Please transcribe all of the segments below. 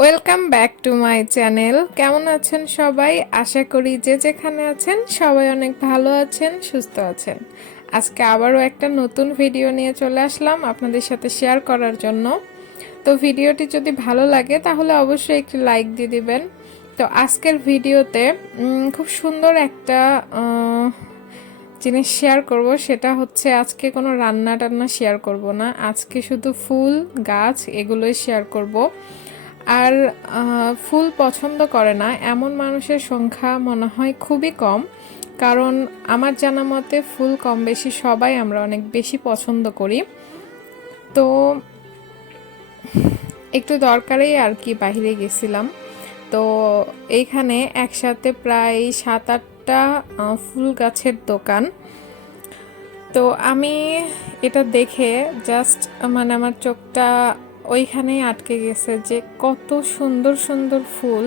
Welcome back to my channel. কেমন আছেন সবাই? আশা করি যে যেখানে আছেন সবাই অনেক ভালো আছেন, সুস্থ আছেন। আজকে আবারও একটা নতুন ভিডিও নিয়ে চলে আসলাম আপনাদের সাথে শেয়ার করার জন্য। তো ভিডিওটি যদি ভালো লাগে তাহলে অবশ্যই একটি লাইক দিয়ে দিবেন। তো আজকের ভিডিওতে খুব সুন্দর একটা জিনিস শেয়ার করব, সেটা হচ্ছে আজকে কোনো রান্না টান্না শেয়ার করব না, আজকে শুধু ফুল গাছ এগুলোই শেয়ার করব। আর ফুল পছন্দ করে না এমন মানুষের সংখ্যা মনে হয় খুবই কম, কারণ আমার জানা মতে ফুল কম বেশি সবাই আমরা অনেক বেশি পছন্দ করি। তো একটু দরকারেই আর কি বাইরে গেছিলাম, তো এইখানে একসাথে প্রায় 7-8টা ফুল গাছের দোকান। তো আমি এটা দেখে জাস্ট মানে আমার চোখটা ওইখানেই আটকে গেছে যে কত সুন্দর সুন্দর ফুল।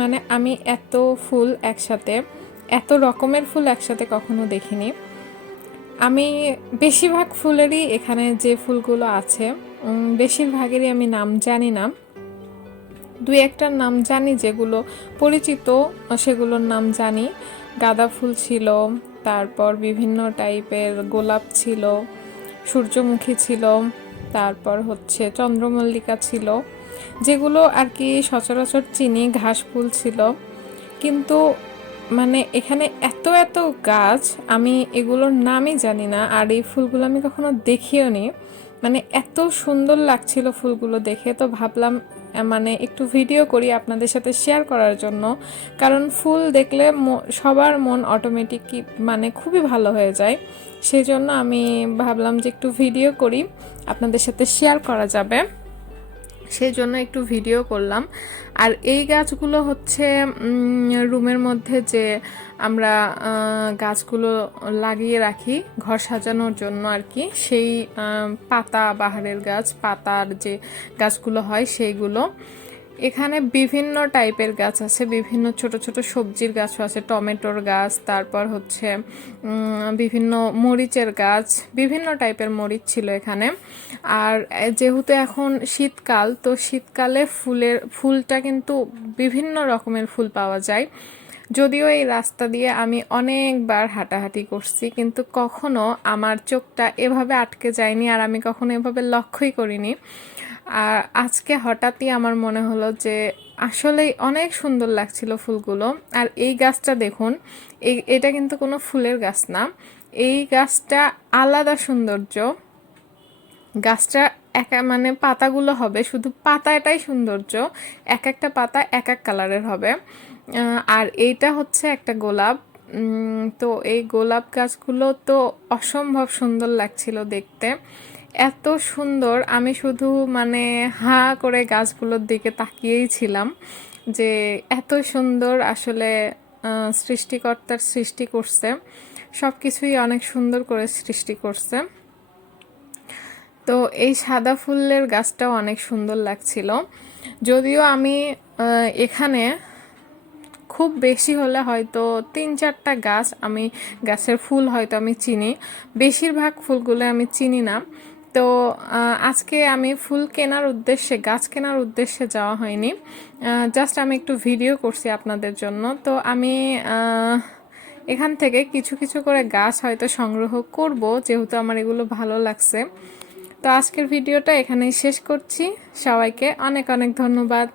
মানে আমি এত ফুল একসাথে, এত রকমের ফুল একসাথে কখনো দেখিনি। আমি বেশিরভাগ ফুলেরই এখানে যে ফুলগুলো আছে বেশিরভাগেরই আমি নাম জানি না, দুই একটার নাম জানি, যেগুলো পরিচিত সেগুলোর নাম জানি। গাঁদা ফুল ছিল, তারপর বিভিন্ন টাইপের গোলাপ ছিল, সূর্যমুখী ছিল, তারপর হচ্ছে চন্দ্রমল্লিকা ছিল, যেগুলো আর কি সচরাচর চিনি। ঘাস ফুল ছিল, কিন্তু মানে এখানে এত এত গাছ, আমি এগুলোর নামই জানি না, আর এই ফুলগুলো আমি কখনো দেখিও নি। মানে এত সুন্দর লাগছিল ফুলগুলো দেখে, তো ভাবলাম মানে একটু ভিডিও করি আপনাদের সাথে শেয়ার করার জন্য, কারণ ফুল দেখলে সবার মন অটোমেটিক মানে খুবই ভালো হয়ে যায়। সেই জন্য আমি ভাবলাম যে একটু ভিডিও করি, আপনাদের সাথে শেয়ার করা যাবে, সেই জন্য একটু ভিডিও করলাম। আর এই গাছগুলো হচ্ছে রুমের মধ্যে যে আমরা গাছগুলো লাগিয়ে রাখি ঘর সাজানোর জন্য আর কি, সেই পাতা বাহারের গাছ, পাতার যে গাছগুলো হয় সেইগুলো। এখানে বিভিন্ন টাইপের গাছ আছে, বিভিন্ন ছোট ছোট সবজির গাছও আছে, টমেটোর গাছ, তারপর হচ্ছে বিভিন্ন মরিচের গাছ, বিভিন্ন টাইপের মরিচ ছিল এখানে। আর যেহেতু এখন শীতকাল, তো শীতকালে ফুলটা কিন্তু বিভিন্ন রকমের ফুল পাওয়া যায়। যদিও এই রাস্তা দিয়ে আমি অনেকবার হাঁটাহাঁটি করছি, কিন্তু কখনো আমার চোখটা এভাবে আটকে যায়নি, আর আমি কখনো এভাবে লক্ষ্যই করিনি। আর আজকে হঠাৎই আমার মনে হলো যে আসলেই অনেক সুন্দর লাগছিল ফুলগুলো। আর এই গাছটা দেখুন, এটা কিন্তু কোনো ফুলের গাছ না, এই গাছটা আলাদা সৌন্দর্য। গাছটা মানে পাতাগুলো হবে শুধু পাতাটাই সৌন্দর্য, এক একটা পাতা এক এক কালারের হবে। আর এইটা হচ্ছে একটা গোলাপ। তো এই গোলাপ গাছগুলো তো অসম্ভব সুন্দর লাগছিল দেখতে, এত সুন্দর। আমি শুধু মানে হাঁ করে গাছগুলোর দিকে তাকিয়েই ছিলাম যে এত সুন্দর আসলে সৃষ্টিকর্তার সৃষ্টি করছে, সব কিছুই অনেক সুন্দর করে সৃষ্টি করছে। তো এই সাদা ফুলের গাছটাও অনেক সুন্দর লাগছিল। যদিও আমি এখানে খুব বেশি হলে হয়তো 3-4টা গাছ, আমি গাছের ফুল হয়তো আমি চিনি, বেশিরভাগ ফুলগুলো আমি চিনি না। তো আজকে আমি ফুল কেনার উদ্দেশ্যে, গাছ কেনার উদ্দেশ্যে যাওয়া হয়নি, জাস্ট আমি একটু ভিডিও করছি আপনাদের জন্য। তো আমি এখান থেকে কিছু কিছু করে গাছ হয়তো সংগ্রহ করব, যেহেতু আমার এগুলো ভালো লাগছে। তো আজকের ভিডিওটা এখানেই শেষ করছি। সবাইকে অনেক অনেক ধন্যবাদ।